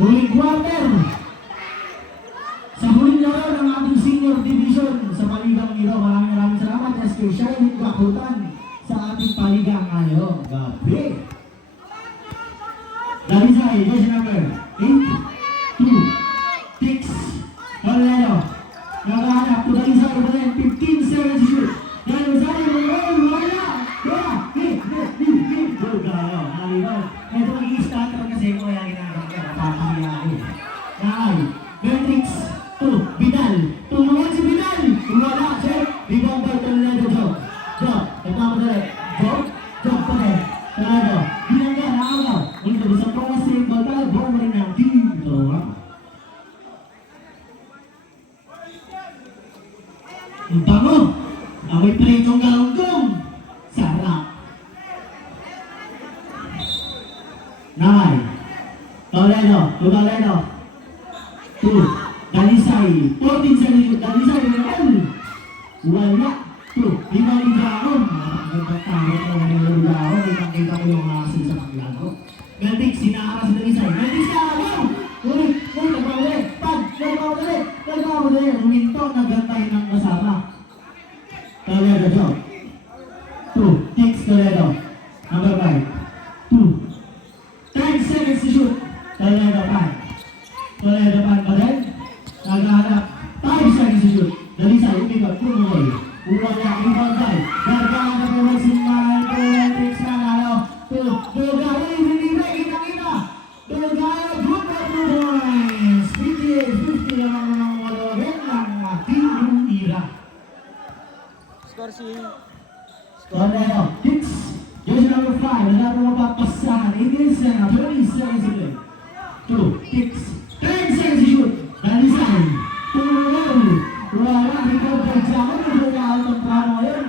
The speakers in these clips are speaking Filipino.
Huling quarter. Sa huling laro ng ating senior division sa paligang ito. Maraming salamat. Especially kakutan sa ating paligang ngayon. Gabi. Dalisay, jersey number 8-2-6. Orlando. Nakahanap to Dalisay. 15 seconds to shoot. Dalisay, wala. Good tayo. Nalibad. Ito mag-i-starter kasi ko kaya ginagawa ko. Papahiyari. Nakay. Matrix 2. Vidal. Tumuhan si Vidal. Wala. Check. Rebound by Toledo. Job. Nagmamadali. Job pa rin. Toledo. Binangga. Nakagaw. Ulit na sa crossing. Batal. Ball rin ng team. Ito. Ang bango. Amoy pritong galunggong. Sarap. Nakay. Toledo. Toledo. 2. Dalisay. 14 seconds. Dalisay. Wala. 2. Ibalik Jaon. Magpagtawag ko ng Ibalik Jaon. Ipakita ko yung asin sa paglago. Meltix. Sinahara si Dalisay. Meltix ka! Agaw! Ulit. Nagpawali. Nagpawali. Huminto. Nagantay ng kasama. Toledo. Job. 2. Tix Toledo. Number 5. 2. 10 seconds to shoot. Toledo 5. Toledo 5 pa rin. Naghahanap. 5 seconds to shoot. Dalisay, umikot. Pumuloy. Uwala. Ibangay. Naghahanap po rin si Michael. Tix na nalo. 2. Dugay. Hindi. Kita. Dugay. Good for 2 points. 58-50 ang mga walogin ng Team Ira. Score si Toledo. Tix. Jersey number 5, wala po mapapasahan. 18 seconds, 20 seconds to play. 2, 6, 10 seconds to shoot. Dalisay. Tumulong. Wala. Ikaw pa dyan. Ano ba ang tramo ngayon?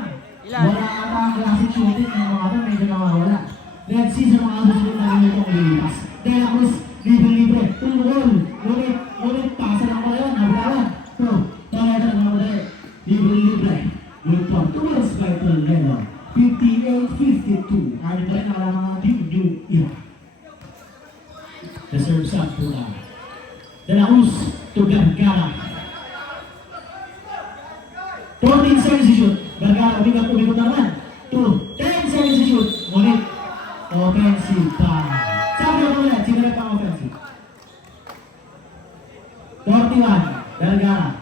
Wala ata ang classic shooting ng mga ito. Medyo nawawala. Let's see sa mga susunod na ganitong lilipas. De La Cruz, libre. Tumulong. Ngunit. Pasa lang ko yun. Nabulawan. 2, Toledo na muli. Libre. Good for 2 points by Toledo. 58-52. Ano ba rin ang mga Team New Era? Reserve shot po na. De La Cruz to Vergara. 14 seconds to shoot. Vergara, umikot naman. 2, 10 seconds to shoot. Ngunit, offensive pa. Sabi na ulit, sinarap ang offensive. 41, Vergara.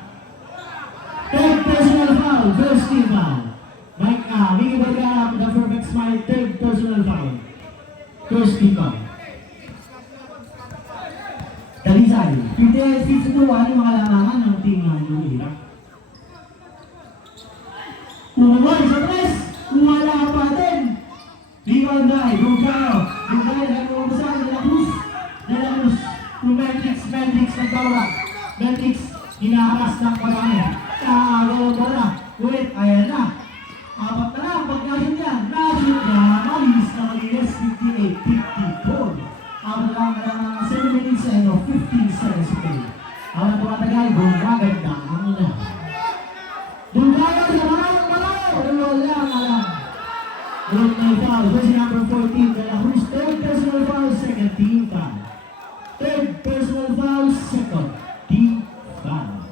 10 personal foul, first team foul. Miki Vergara, the perfect smile, take personal foul. First team foul. Dalisay, 58-52, ano mga larangan ng team ng New Era? Tumuloy sa press, wala pa din. Rebound by Gugao, nag-uubusan, De La Cruz, to Matrix nagbawa. Matrix, hinaharas ng marami. Nakagawa mo na, ulit, ayan na. Apat na lang, pagkasyon yan. Nashoot na, malinis, 58-54. Apat lang na 7 minutes and 15 seconds to play. Apat na tumatagal, gumaganda ang na. Dungayo, sa malayo. Wala. Good na foul, jersey number 14, De La Cruz, third personal foul, second team foul. Third personal foul, second team foul.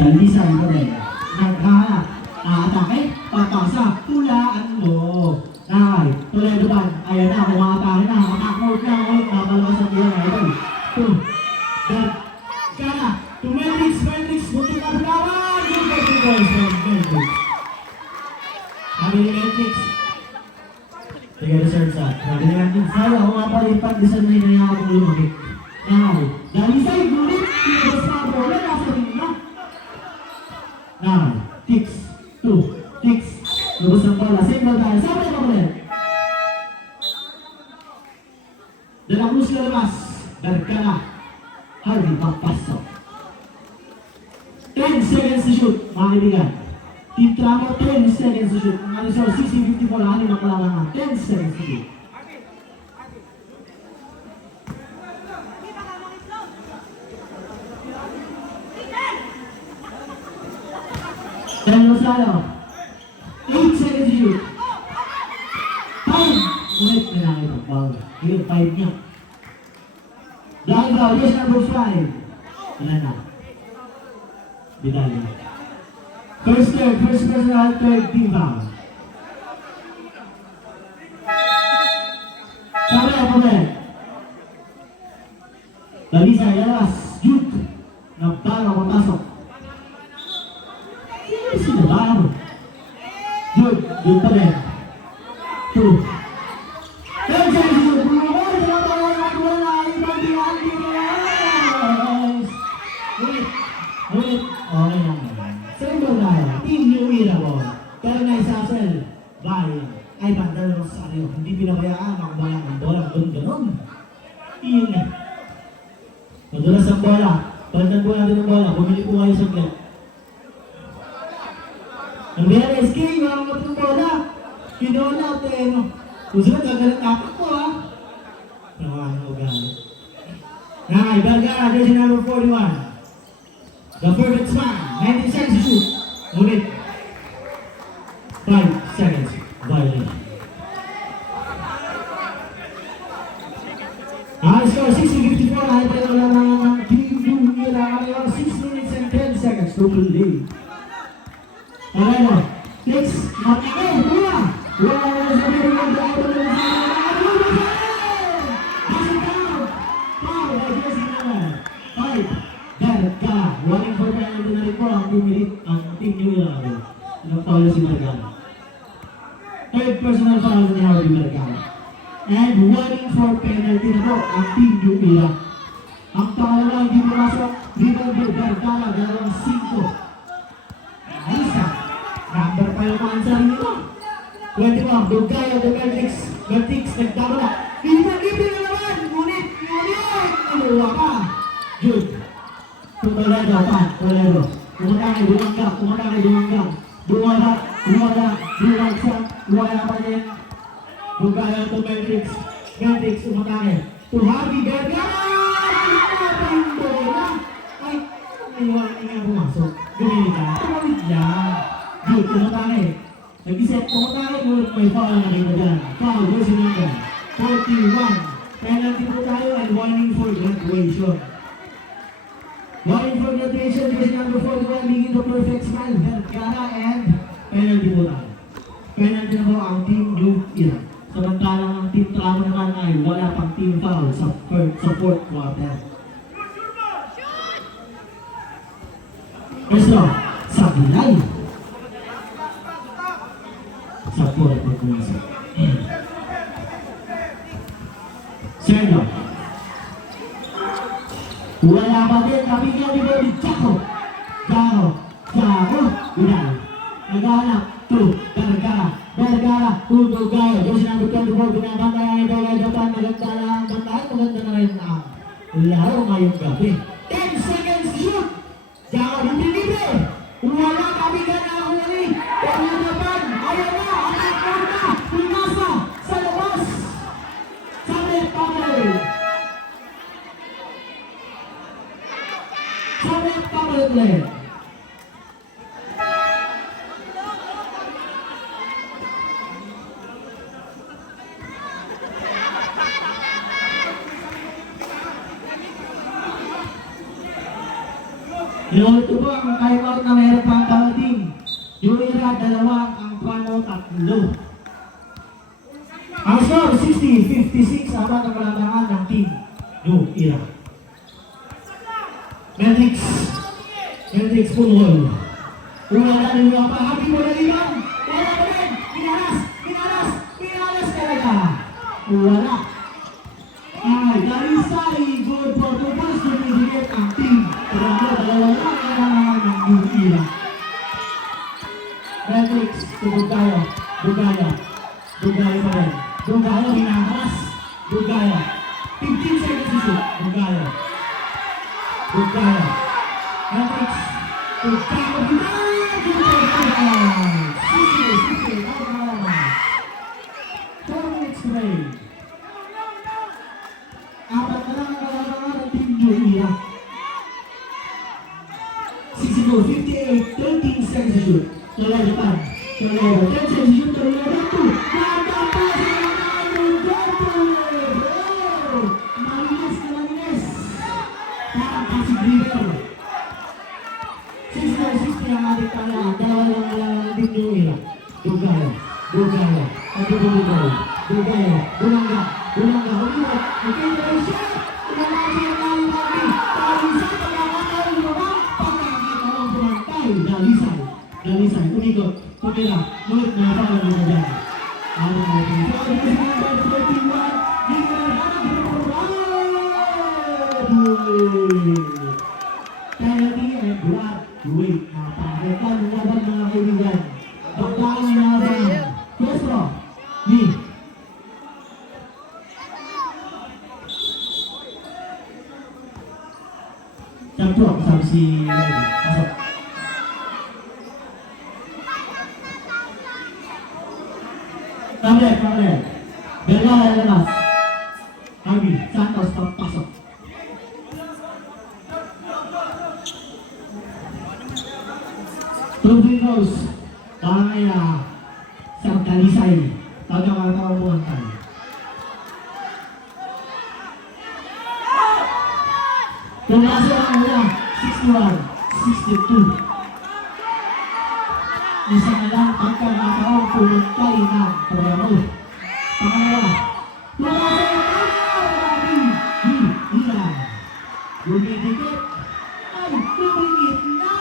Dalisay pa rin. Naghahanap. Atake. Papasa. Tulaan mo. Nakay. Toledo ba? Ayan na. Kumakatahin na. Attack-out na. Napalakas ang buwan na ito. 2. Gana. To Matrix. Buti na pinawan. Good for 2 points from Matrix. Sabi ni Matrix. Sige, reserve shot. Sabi ni Matrix. Sabi ako nga pala yung pag-design na hinayaan ko lumagit. Nakay. Dalisay. Gulit. Pinabas na ako. Wala. Nasa rin na. Nakay. 6, 2, 6. Lubos ng bola. Single tayo. Sabi na ulit. De La Cruz lalabas. Vergara. Harvey papasok. 10 seconds to shoot. Mga kaibigan. Team Tramo, 10 seconds to shoot. Mga resort, 16-54. Halim ang kalamangan. 10 seconds to shoot. Daniel Rosado. 8 seconds to shoot. 5. Ngunit nilangin ang foul. Yun, 5 niya. Dahil foul, yes, number 5. Wala na. Bidali. First personal, third team foul. Sabi ako ba? Lalisa, yalas, Juke. Nagtalo, papasok. Sino ba? Juke, Juke pa rin. 2. Third seconds to shoot. Ulit. Okay lang. Second ball Team New Era ball. Pero naisasel by Ivan Del Rosario. Hindi pinabayaan ang bola ganun. Iyon na. Madulas ang bola. Palitan po natin ang bola. Bumili po kayo saglit. Ang BLSK, yung mga itong bola. Kinola at ano. Susunod, gagalit apat po ha. Naman ang ugali. Nakay, Vergara, jersey number 41. The perfect span, 19 seconds to shoot. Ngunit, 5 seconds, violation. Score 60-54, nakita na lang ng Team New Era. 6 minutes and 10 seconds to play. Areno, next, Martinez, Lula. Lula na sa meron ng driver ng warning for penalty na rin po ang Team New Era. Nagtawala si Margano. Third personal foul ni Harvey Margano. And warning for penalty na po ang Team New Era. Ang tawala hindi pumasok, rebound by Vergara, 2-5. Isa, number pa yung mga ansari nila. 21, Dugaya, the Matrix, nagtawala. Libre na naman, ngunit, inuwa pa. Jude. Toledo pa, Toledo. Umatake, dumanggang. Wala pa din. Bugaya to Matrix, umatake. To Harvey Vergara! Ay, naiwan niya pumasok. Gumili ka. Tumawid yan. Jude, umatake. Nag-isip, umatake, ngunit may foul na rin dyan. Foul, versus number 41. Penalty po tayo and warning for graduation. Warning for graduation, jersey number 41, begin the perfect smile, Vergara, and penalty po tayo. Penalty na po ang Team New Era. Samantalang ang Team Tramo naman ay wala pang team foul sa fourth quarter. Peso, sa Bilay. Sa fourth quarter. Sergio. Wala pa din, kabigyan ni David Chaco. Vidal. Naghahanap, Vergara, Dugaya, jersey number 24, binabantay ang Idol Japan, maganda lang ang bantayan, maganda na rin ang laro ngayong gabi. 10 seconds shoot! Jaco, libre! Wala kabigyan na ang huli! Idol Japan, ayaw na, anak na, pinasa sa labas! Sabi Pablo. Ito po ang timeout na meron pang team. Yung Era, 2, ang Pano, 3. Ang score, 60-56, apat ang kalabangan ng Team New Era. Matrix Punhol. Wala na rin pa. Happy mo na ilang. Wala pa rin. Pinalas talaga. Wala. Ay, Darisay, good for the first to mitigate ang team. Pero dalawa lang ang ng New Era. Matrix, Dugaya pa rin. Dugaya, hinaharas. Dugaya. 15 seconds to shoot. Dugaya. Matrix. Dugaya. Sisi. 4 minutes play. Apat na lang ang kalabangan ng Team New Era. 62, 58, 13 seconds to shoot. depan. Toledo. 10 seconds. Shoot Toledo. 2. Nagtapas ang Toledo. Malinis na malinis. Parang Pasig River. 60 ang ating tala. Dalawa lang din yung ila. Dugayo. Dugayo. Bulanga. Umiwat. Shot. Umalagi ang lalim natin. Talisay. Pagkakataon mo ba? Pagkakataon pumantay. Dalisay. Umikot. Tumira. Mulit na parang mo dyan. Ano natin? Sabi ko sa number 31. Penalty and blood. Wait. Napakita ng laban mga kaibigan. Pagkaan ng laban. Castro. Lee. Satu kasama si Lady. Pasok. Kamre. Bella lepas. Kami, Santos pasok. Trophy Rose. Kaya sa Dalisay. Pagkakataon tayo. Pumasok ang mula, 61-62. Isa na lang pagkakataon pumantay na Torero. Pangalawa, pumasok ang Hila. Lumidikit ay lumingit na.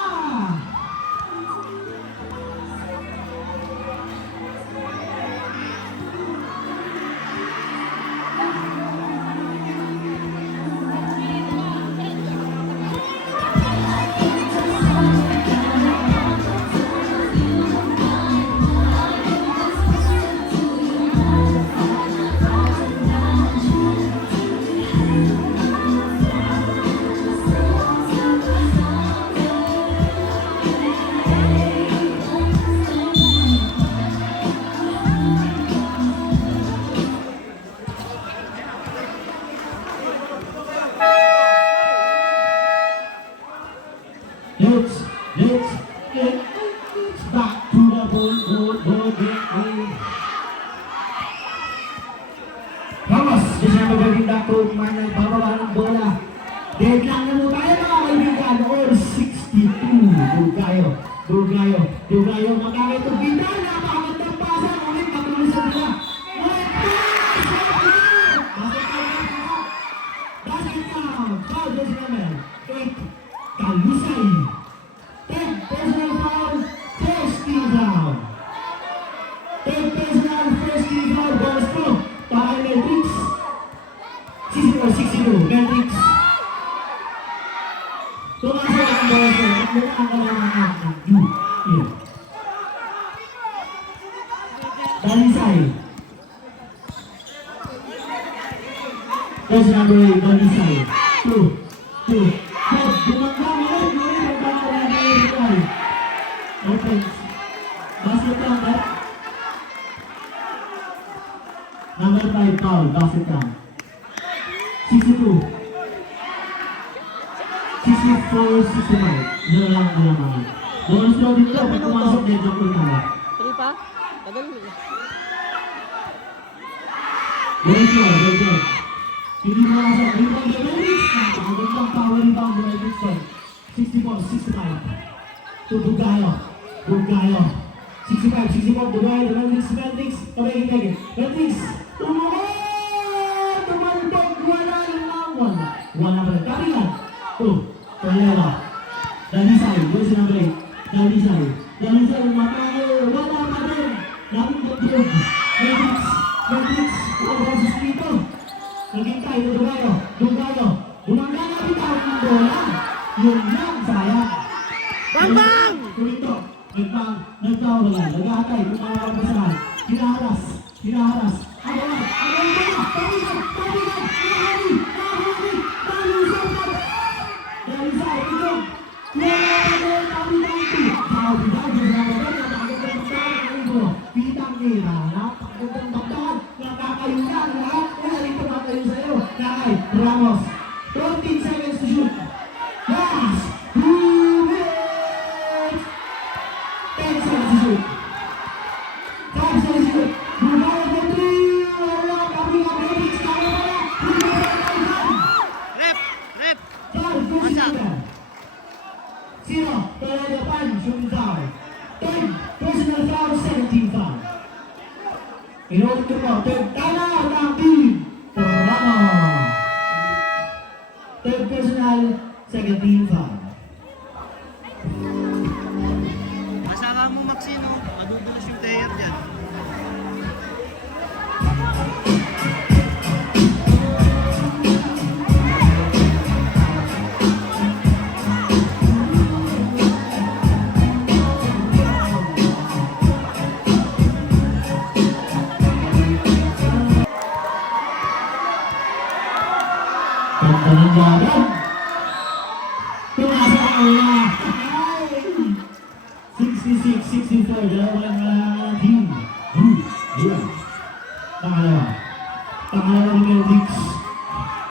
Let's back to the ball game. Vamos, bisa magaganda ko man ang bababa ng bola. Dead lang na mo tayo mga kaibigan. Or 62. Dugayo. Magkakitong kita. Napakagandang pasa. Ulit patuloy sa nila. Basket down. Foul just naman. 8. Dalisay. 10 personal foul. First team down. 10 personal first team foul. Bonus po. Para Matrix. 62. Matrix. Tumasok ang bonus po. At mukha ang kalamangan ng U. Dalisay. That's number 8, Dalisay. 2. Gumaglang yun. Open. Basket down, right? Number 5, foul. Basket down. 62. 64-65. Yun lang mga. Bonus daw dito. Pag pumasok din yung ultara. 3 pa? Tagal mo. Bonus daw. Hindi mo masok. Rebound by Matrix. Napakagandang power rebound by Matrix. 64-65. To Dugayo. 65, Dugayo. Matrix. Pabay-ibay. Matrix. Tumalbog. Wala pa rin. Kapilan. Toledo. Dalisay. Yun si number 8. Dalisay. Matayo. Wala pa rin. Daming pagdog. Matrix. Pagkakas dito. Naghintay na Dugayo. Umangga na bitaw ng bola. Yun lang, sayang. Bang! Kulito. Nagtawala. Nag-aatay. Kumawag pa saan. Hinaharas. Abawan. Pabigan. Nahuli. Dalisay. Ito. Pitang nila. Napakagandang bakbakan. Nakakayunan. Lahat. Rito na kayo sa'yo. Nakay. Ramos. 14 seconds to shoot. Yes! 2 minutes! 10 seconds to Second team foul. Kasama mo, Maxino. Madudulas yung player dyan. Ganda ng laban. Tumasa ang ula. 66-64. Dalawang team. Ayan. Pangalawa. Pangalawa ni Melvix.